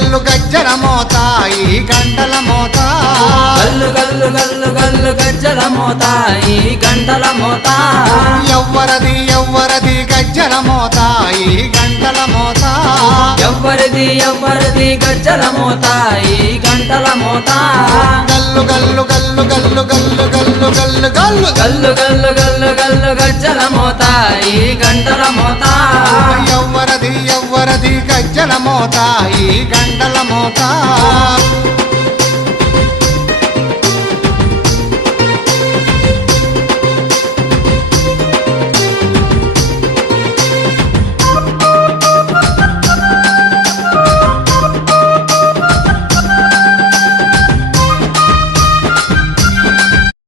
గల్లు గజ్జల మోత ఈ గంటల మోత గల్లు గల్లు గల్లు గల్లు గజ్జల మోత ఈ గంటల మోత ఎవ్వరది ఎవ్వరది గజ్జల మోత ఈ గంటల మోత ఎవ్వరిది ఎవ్వరిది గజ్జల మోత ఈ గంటల మోత గల్లు గల్లు గల్లు గల్లు గల్లు గల్లు గల్లు గల్లు గల్లు గల్లు గల్లు గల్లు గజ్జల మోత ఈ గంటల మోత ఎవ్వరది ఎవ్వరది గజ్జల మోత ఈ గంటల మోత